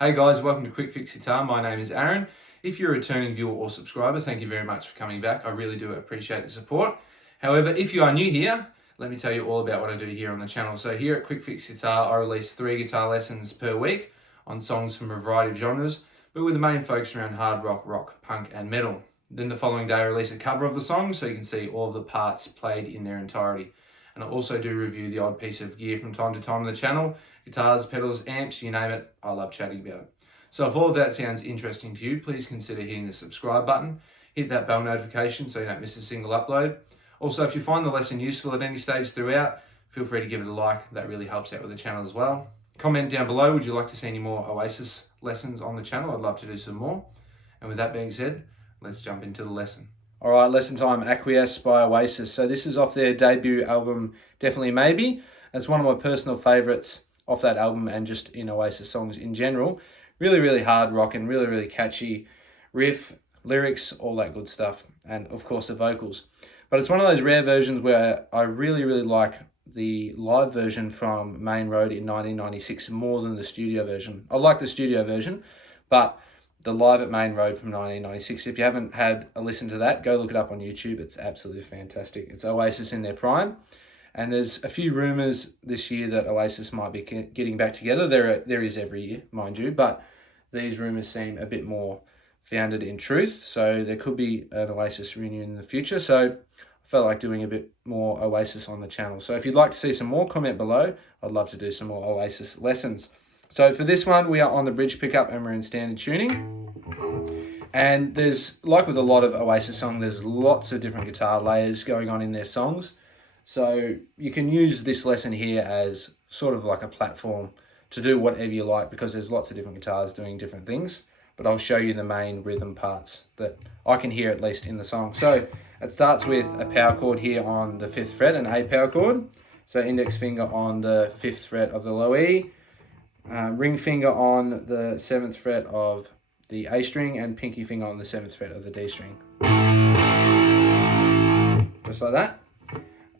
Hey guys, welcome to Quickfix Guitar. My name is Aaron. If you're a returning viewer or subscriber, thank you very much for coming back. I really do appreciate the support. However, if you are new here, let me tell you all about what I do here on the channel. So here at Quickfix Guitar, I release 3 guitar lessons per week on songs from a variety of genres, but with the main focus around hard rock, rock, punk and metal. Then the following day I release a cover of the song so you can see all of the parts played in their entirety. And I also do review the odd piece of gear from time to time on the channel. Guitars, pedals, amps, you name it, I love chatting about it. So if all of that sounds interesting to you, please consider hitting the subscribe button. Hit that bell notification so you don't miss a single upload. Also, if you find the lesson useful at any stage throughout, feel free to give it a like. That really helps out with the channel as well. Comment down below, would you like to see any more Oasis lessons on the channel? I'd love to do some more. And with that being said, let's jump into the lesson. All right, lesson time, Acquiesce by Oasis. So this is off their debut album, Definitely Maybe. It's one of my personal favorites off that album and just in Oasis songs in general. Really, really hard rock and really, really catchy riff, lyrics, all that good stuff. And of course the vocals. But it's one of those rare versions where I really, really like the live version from Main Road in 1996 more than the studio version. I like the studio version, but the live at Main Road from 1996, if you haven't had a listen to that, go look it up on YouTube. It's absolutely fantastic. It's Oasis in their prime. And there's a few rumours this year that Oasis might be getting back together. There is every year, mind you, but these rumours seem a bit more founded in truth. So there could be an Oasis reunion in the future. So I felt like doing a bit more Oasis on the channel. So if you'd like to see some more, comment below. I'd love to do some more Oasis lessons. So for this one, we are on the bridge pickup and we're in standard tuning. And there's, like with a lot of Oasis songs, there's lots of different guitar layers going on in their songs. So you can use this lesson here as sort of like a platform to do whatever you like because there's lots of different guitars doing different things. But I'll show you the main rhythm parts that I can hear at least in the song. So it starts with a power chord here on the 5th fret, an A power chord. So index finger on the 5th fret of the low E. Ring finger on the 7th fret of the A string and pinky finger on the 7th fret of the D string. Just like that.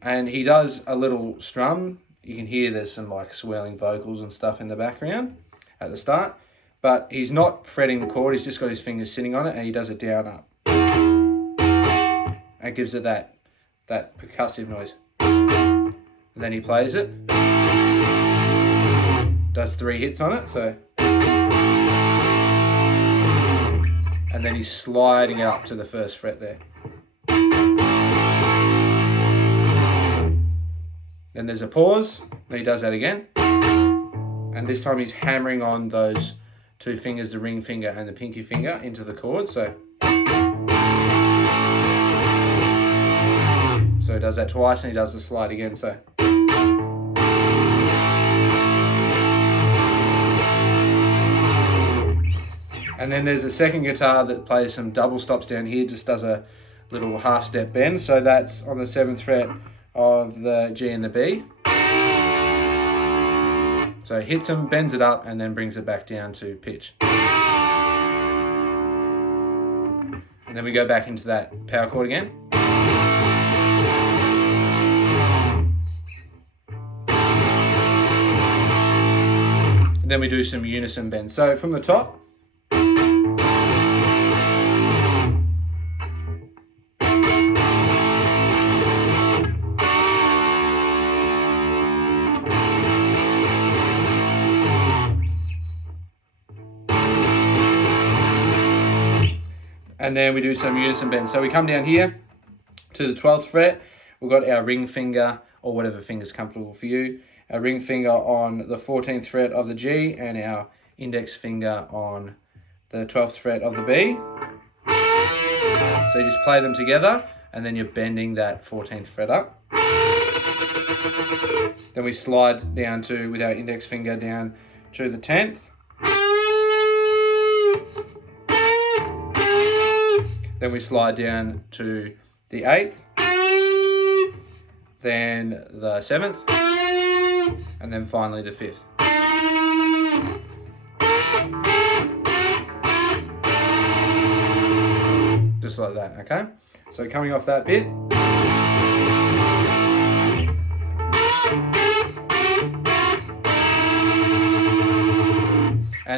And he does a little strum. You can hear there's some like swirling vocals and stuff in the background at the start. But he's not fretting the chord, he's just got his fingers sitting on it and he does it down up. And gives it that percussive noise. And then he plays it. Does 3 hits on it, so. And then he's sliding it up to the 1st fret there. Then there's a pause, and he does that again. And this time he's hammering on those 2 fingers, the ring finger and the pinky finger, into the chord, so. So he does that twice and he does the slide again, so. And then there's a second guitar that plays some double stops down here, just does a little half step bend. So that's on the 7th fret of the G and the B. So hits them, bends it up, and then brings it back down to pitch. And then we go back into that power chord again. And then we do some unison bends. So from the top. And then we do some unison bends. So we come down here to the 12th fret. We've got our ring finger, or whatever finger's comfortable for you. Our ring finger on the 14th fret of the G and our index finger on the 12th fret of the B. So you just play them together and then you're bending that 14th fret up. Then we slide down to, with our index finger down to the 10th. Then we slide down to the 8th, then the 7th, and then finally the 5th. Just like that, okay? So coming off that bit.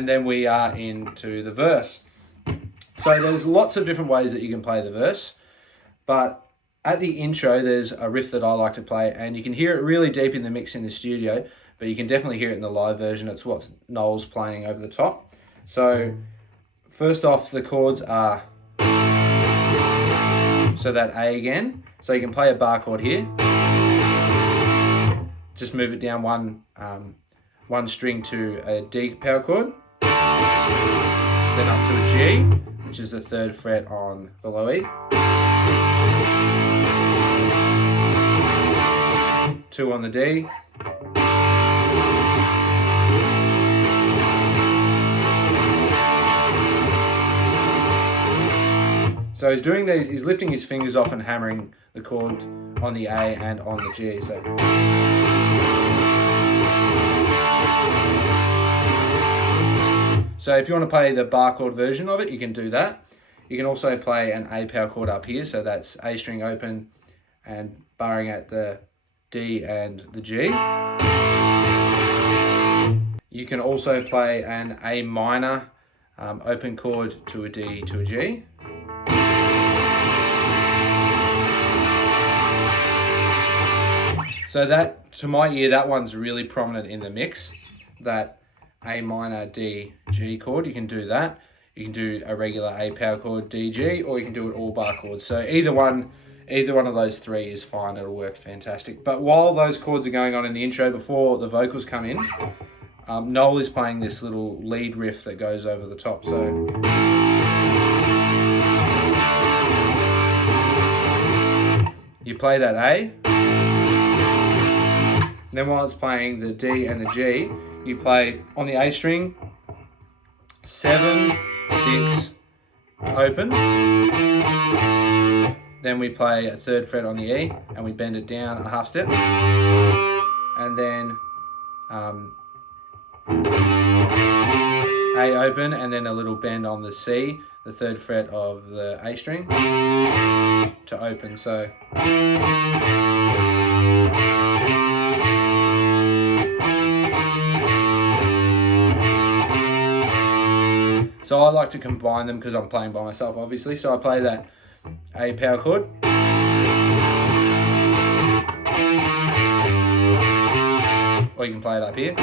and then we are into the verse. So there's lots of different ways that you can play the verse, but at the intro, there's a riff that I like to play, and you can hear it really deep in the mix in the studio, but you can definitely hear it in the live version. It's what Noel's playing over the top. So first off, the chords are, so that A again. So you can play a bar chord here. Just move it down one string to a D power chord, then up to a G, which is the 3rd fret on the low E, 2 on the D, so he's doing these, he's lifting his fingers off and hammering the chord on the A and on the G. So if you want to play the bar chord version of it, you can do that. You can also play an A power chord up here, so that's A string open and barring at the D and the G. You can also play an A minor open chord to a D to a G. So that, to my ear, that one's really prominent in the mix, that A minor D G chord. You can do that. You can do a regular A power chord D G, or you can do it all bar chords. So either one of those three is fine. It'll work fantastic. But while those chords are going on in the intro, before the vocals come in, Noel is playing this little lead riff that goes over the top. So you play that A, and then while it's playing the D and the G, you play on the A string 7, 6, open. Then we play a 3rd fret on the E and we bend it down a half step. And then A open and then a little bend on the C, the 3rd fret of the A string, to open. So I like to combine them because I'm playing by myself, obviously. So I play that A power chord, or you can play it up here.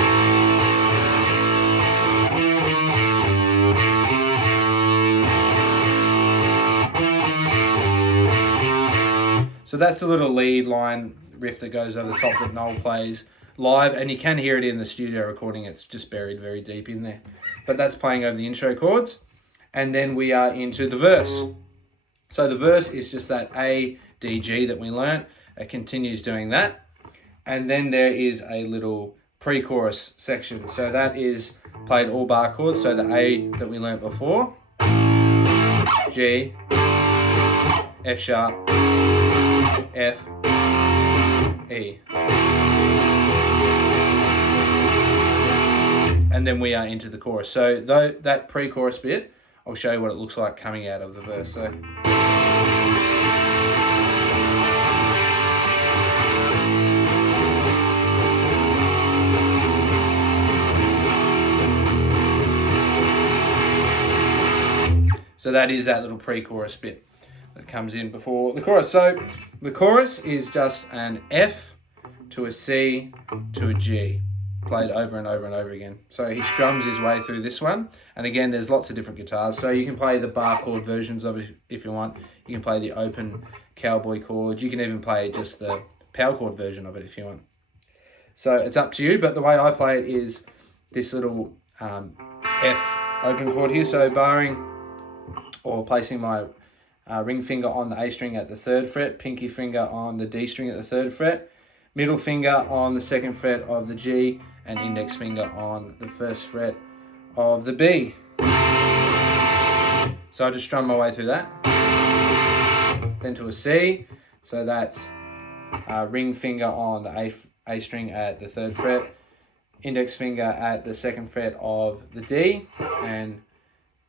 So that's a little lead line riff that goes over the top that Noel plays live, and you can hear it in the studio recording. It's just buried very deep in there. But that's playing over the intro chords. And then we are into the verse. So the verse is just that A, D, G that we learnt. It continues doing that. And then there is a little pre-chorus section. So that is played all bar chords. So the A that we learnt before, G, F sharp, F, E. And then we are into the chorus. So that pre-chorus bit, I'll show you what it looks like coming out of the verse. So that is that little pre-chorus bit that comes in before the chorus. So the chorus is just an F to a C to a G, played over and over and over again. So he strums his way through this one. And again, there's lots of different guitars. So you can play the bar chord versions of it if you want. You can play the open cowboy chord. You can even play just the power chord version of it if you want. So it's up to you, but the way I play it is this little F open chord here. So barring or placing my ring finger on the A string at the 3rd fret, pinky finger on the D string at the 3rd fret, middle finger on the 2nd fret of the G, and index finger on the 1st fret of the B. So I just strum my way through that. Then to a C, so that's ring finger on the A string at the 3rd fret, index finger at the 2nd fret of the D, and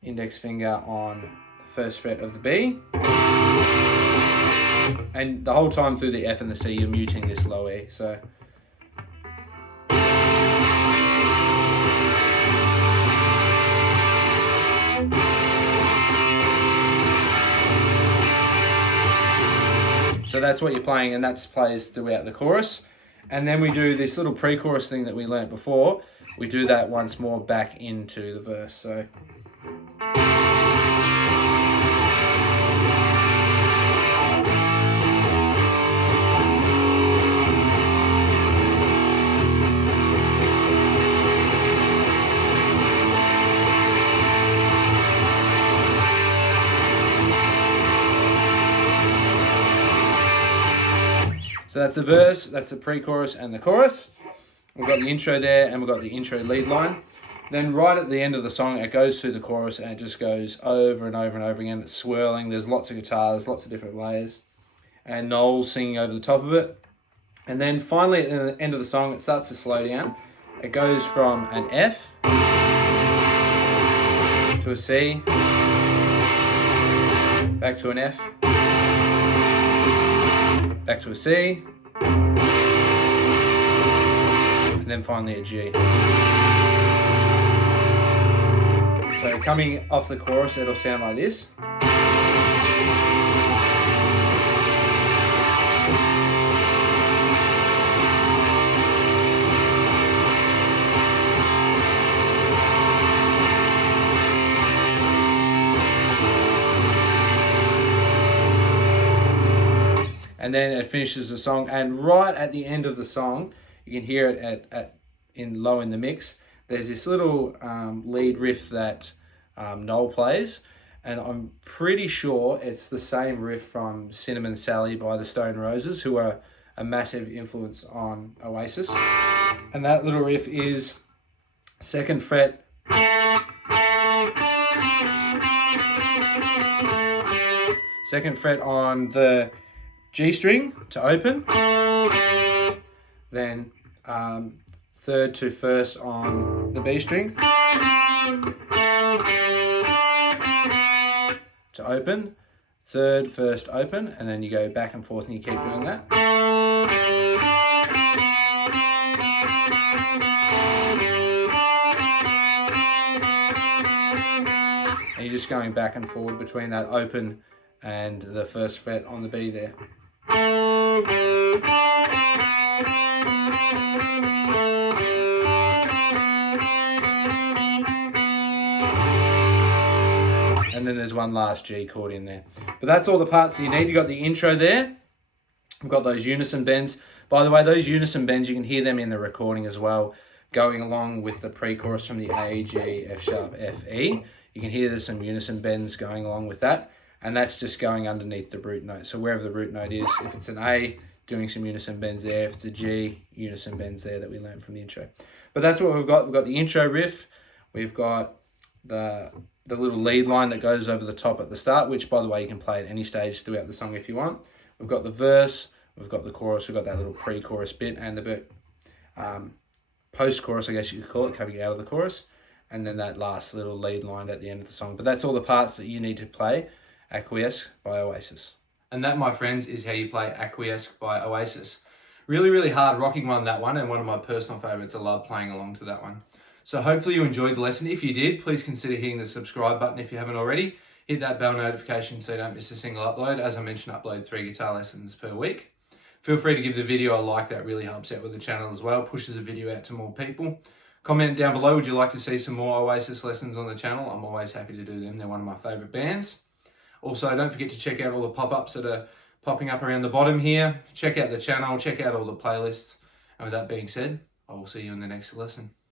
index finger on the 1st fret of the B. And the whole time through the F and the C, you're muting this low E. So So that's what you're playing, and that plays throughout the chorus. And then we do this little pre-chorus thing that we learnt before. We do that once more back into the verse. So. So that's the verse, that's the pre-chorus and the chorus. We've got the intro there, and we've got the intro lead line. Then right at the end of the song, it goes through the chorus, and it just goes over and over and over again. It's swirling, there's lots of guitars, lots of different layers. And Noel's singing over the top of it. And then finally at the end of the song, it starts to slow down. It goes from an F to a C, back to an F, back to a C, and then finally a G. So coming off the chorus, it'll sound like this. And then it finishes the song, and right at the end of the song, you can hear it in low in the mix. There's this little lead riff that Noel plays, and I'm pretty sure it's the same riff from Cinnamon Sally by the Stone Roses, who are a massive influence on Oasis. And that little riff is 2nd fret, 2nd fret on the G string to open, then 3rd to 1st on the B string to open, 3rd, 1st, open, and then you go back and forth and you keep doing that. And you're just going back and forward between that open and the 1st fret on the B there. And then there's one last G chord in there. But that's all the parts that you need. You've got the intro there. We've got those unison bends. By the way, those unison bends, you can hear them in the recording as well, going along with the pre-chorus from the A, G, F sharp, F, E. You can hear there's some unison bends going along with that. And that's just going underneath the root note. So wherever the root note is, if it's an A, doing some unison bends there. If it's a G, unison bends there that we learned from the intro. But that's what we've got. We've got the intro riff. We've got the little lead line that goes over the top at the start, which, by the way, you can play at any stage throughout the song if you want. We've got the verse. We've got the chorus. We've got that little pre-chorus bit and the bit post-chorus, I guess you could call it, coming out of the chorus. And then that last little lead line at the end of the song. But that's all the parts that you need to play Acquiesce by Oasis. And that, my friends, is how you play Acquiesce by Oasis. Really, really hard rocking one, that one, and one of my personal favourites. I love playing along to that one. So hopefully you enjoyed the lesson. If you did, please consider hitting the subscribe button if you haven't already. Hit that bell notification so you don't miss a single upload. As I mentioned, I upload 3 guitar lessons per week. Feel free to give the video a like. That really helps out with the channel as well. Pushes the video out to more people. Comment down below, would you like to see some more Oasis lessons on the channel? I'm always happy to do them. They're one of my favourite bands. Also, don't forget to check out all the pop-ups that are popping up around the bottom here. Check out the channel, check out all the playlists. And with that being said, I will see you in the next lesson.